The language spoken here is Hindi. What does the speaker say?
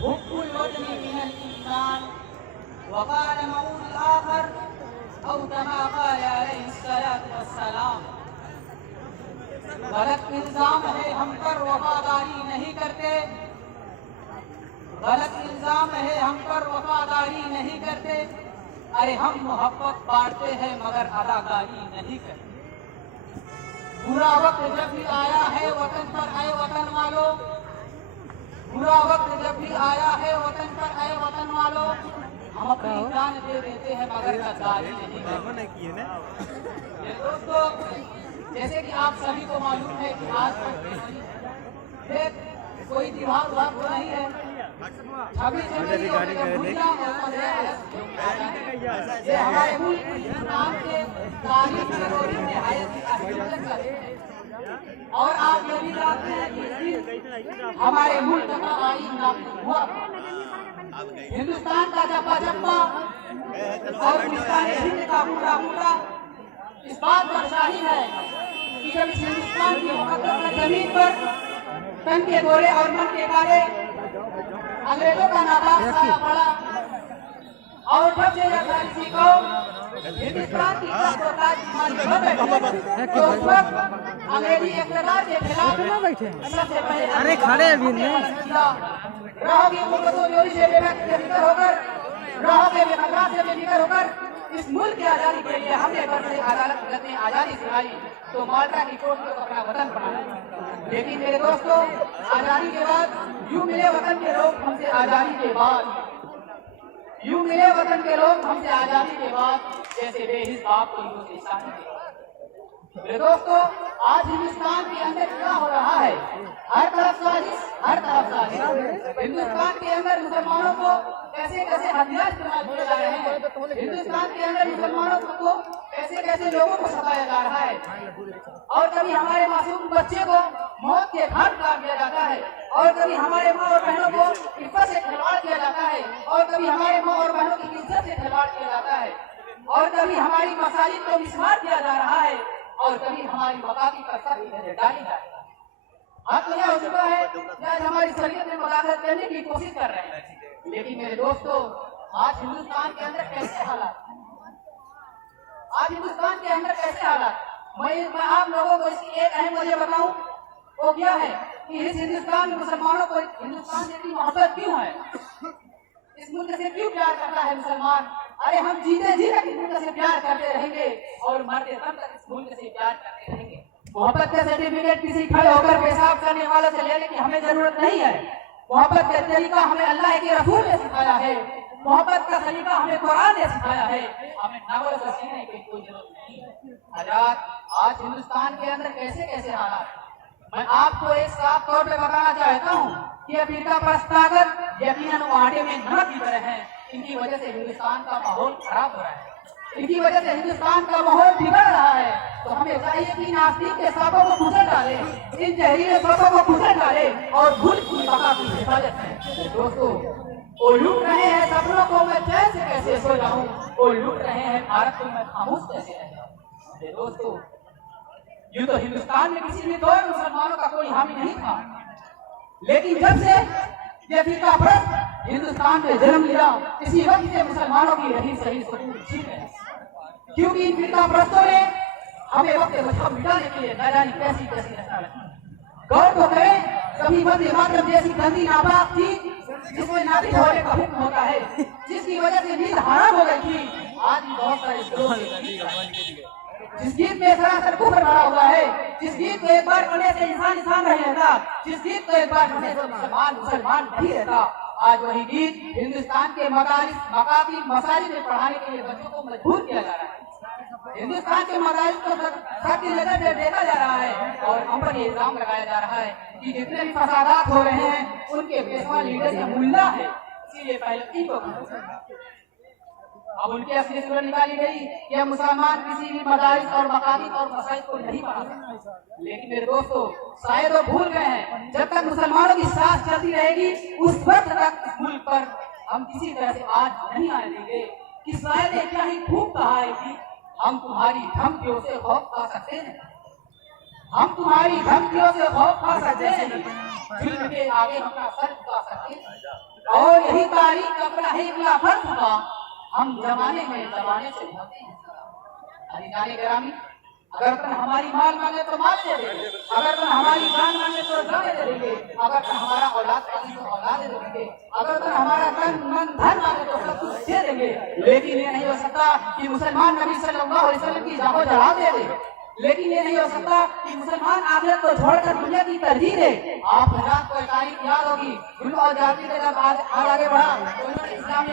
हुब्बुल वतनी मिनल ईमान वक़ाल मऊल आखर औ कमा क़ाल अलैहिस्सलातु वस्सलाम। गलत इल्जाम है हम पर वफादारी नहीं करते, गलत इल्जाम है हम पर वफादारी नहीं करते। अरे हम मोहब्बत बांटते हैं मगर अदाकारी नहीं करते। बुरा वक्त जब भी आया है वतन पर आए वतन वालों, बुरा वक्त जब भी आया है वतन पर आए वतन वालों, हम अपनी जान दे देते हैं मगर गद्दारी नहीं करते। दोस्तों, जैसे कि आप सभी को मालूम है कि आज कोई त्योहार तो नहीं है, 26 जनवरी ये हमारे मुल्क हिंदुस्तान के तारीख में निहायत अहमियत का दिन है। और आप ये भी जानते हैं कि हमारे मुल्क का आईन नाफिज हुआ, हिंदुस्तान का जप्पा जप्पा और हिंद का पूरा पूरा इस बात पर शाहिद है कि जब इस हिंदुस्तान की मुकद्दस जमीन पर तन के गोरे और मन के काले अंग्रेजों का नादाब साया पड़ा और जब से यह किसी को हिंदुस्तान की तो उस वक्त अंग्रेजी इक़्तिदार के खिलाफ सबसे पहले अरे खड़े अभी नहीं राहों की मुकद्दस से बेफिक्र होकर, राहों के बेखतरा से बेफिक्र होकर इस मुल्क की आजादी के लिए हमने बरसे अदालत ने आजादी दिलाई तो माल्टा की कोर्ट को अपना वतन बनाया। लेकिन मेरे दोस्तों, आजादी के बाद यूं मिले वतन के लोग हमसे आजादी के बाद, यूं मिले वतन के लोग हमसे आजादी के बाद जैसे बेहिस बाप को यूं निशानी के। मेरे दोस्तों, आज हिंदुस्तान के अंदर क्या हो रहा है? हर तरफ साजिश, हर तरफ साजिश। हिंदुस्तान के अंदर मुसलमानों को कैसे कैसे हथियार इस्तेमाल किए जा रहे हैं, हिंदुस्तान के अंदर मुसलमानों को कैसे कैसे लोगों को सताया जा रहा है। और कभी हमारे मासूम बच्चे को मौत के घाट उतार दिया जाता है, और कभी हमारे माँ और बहनों को इज्जत से खिलवाड़ किया जाता है, और कभी हमारे माँ और बहनों की इज्जत से खिलवाड़ किया जाता है, और कभी हमारी मसाजिद को मिसमार किया जा रहा है, और कभी हमारी मकामी पर सख्त नजर डाली जा रही है। अब तो यह हो चुका है कि आज हमारी शरीयत में मुदाखलत करने की कोशिश कर रहे हैं। लेकिन मेरे दोस्तों, आज हिंदुस्तान के अंदर कैसे हालात, आज हिंदुस्तान के अंदर कैसे हालात, मैं आप लोगों को इसकी एक अहम वजह बताऊं, वो क्या है कि इस हिंदुस्तान में मुसलमानों को हिंदुस्तान से इतनी मोहब्बत क्यों है, इस मुल्क से क्यों प्यार करता है मुसलमान। अरे हम जीते जी तक इस मुल्क से प्यार करते रहेंगे और मरते तब तक इस मुल्क से प्यार करते रहेंगे। मोहब्बत का सर्टिफिकेट किसी खड़े होकर पेशाब करने वाले से लेने की हमें जरूरत नहीं है। मोहब्बत का तरीका हमें अल्लाह के रसूल ने सिखाया है, मोहब्बत का तरीका हमें कुरान ने सिखाया है, हमें नावल से सीखने की कोई जरूरत नहीं है। हज़रात, आज हिंदुस्तान के अंदर कैसे कैसे हालात, मैं आपको एक साफ तौर पे बताना चाहता हूँ कि ये फिरका प्रस्तावक यकीनन आटे में नमक की तरह है। इनकी वजह से हिंदुस्तान का माहौल खराब हो रहा है, इनकी वजह से हिंदुस्तान का माहौल बिगड़ रहा है। तो हमें चाहिए कि नास्तिक के सांपों को कुचल डाले, इन जहरीले सांपों को कुचल डाले और मुल्क की बका की हिफाजत है। दोस्तों, वो लूट रहे हैं सपनों को, मैं चैन से कैसे सो जाऊं, वो लूट रहे हैं भारत को, मैं खामोश कैसे रह जाऊं। दोस्तों, यूं तो हिंदुस्तान में किसी भी दौर मुसलमानों का कोई हामी नहीं था, लेकिन जब से ये फिरका परस्त हिंदुस्तान में जन्म लिया, इसी वक्त से मुसलमानों की रही सही सुकून छीन है। क्योंकि इन फिरका परस्तों ने हमें वक्त मजहब मिटाने के लिए न जाने कैसी कैसी रचना रची। गौर तो करें, कभी वंदे मातरम जैसी गंदी नापाक चीज जिसमें नाती होने का हुक्म होता है, जिसकी वजह से नींद हराम हो गई थी, आज भी बहुत सारे जिस गीत में सरासर कुफर भरा हुआ है, जिस गीत को एक बार पढ़ने से इंसान इंसान नहीं रहता, जिस गीत को एक बार पढ़ने से मुसलमान मुसलमान नहीं रहता, आज वही गीत हिंदुस्तान के मकामी मसाजिद में पढ़ाने के लिए बच्चों को मजबूर किया जा रहा है। हिंदुस्तान के मसाजिद को सबकी नजर से देखा जा रहा है और हम पर इल्जाम लगाया जा रहा है कि जितने भी फसादात हो रहे हैं उनके पेशवा लीडर ये मुल्ला है, इसीलिए पहले इनको अब उनकी असली सूरत निकाली गई कि मुसलमान किसी भी मदारिस और मकामित और मसाजिद को नहीं पढ़ा सकते। लेकिन मेरे दोस्तों, शायद वो भूल गए हैं, जब तक मुसलमानों की सांस चलती रहेगी उस वक्त तक इस मुल्क पर हम किसी तरह से आज नहीं आने देंगे कि शायद क्या ही खूब कहा है कि हम तुम्हारी धमकियों से खौफ खा सकते हैं, हम तुम्हारी धमकियों से खौफ खा सकते हैं, जुल्म के आगे अपना सर झुका सकते हैं। और यही तारीख अपना ही खिलाफत हुआ। हम जमाने से होते हैं। अरे जाने ग्रामी, अगर तुम हमारी माल मांगे तो माल दे देंगे, अगर तुम हमारी जान मांगे तो जान दे देंगे, अगर तुम हमारा औलाद मांगे तो औलाद दे देंगे, अगर तुम हमारा तन मन धन मांगे तो सब कुछ दे देंगे। लेकिन ये नहीं हो सकता कि मुसलमान नबी सल्लल्लाहु अलैहि वसल्लम की जाहो जला दे दे। लेकिन ये नहीं हो सकता कि मुसलमान आखिरत को छोड़कर दुनिया की तरजीह दे। आप हजरात को तारीख याद होगी, गुरु और जाति ने जब आगे बढ़ा तो उन्होंने इस्लाम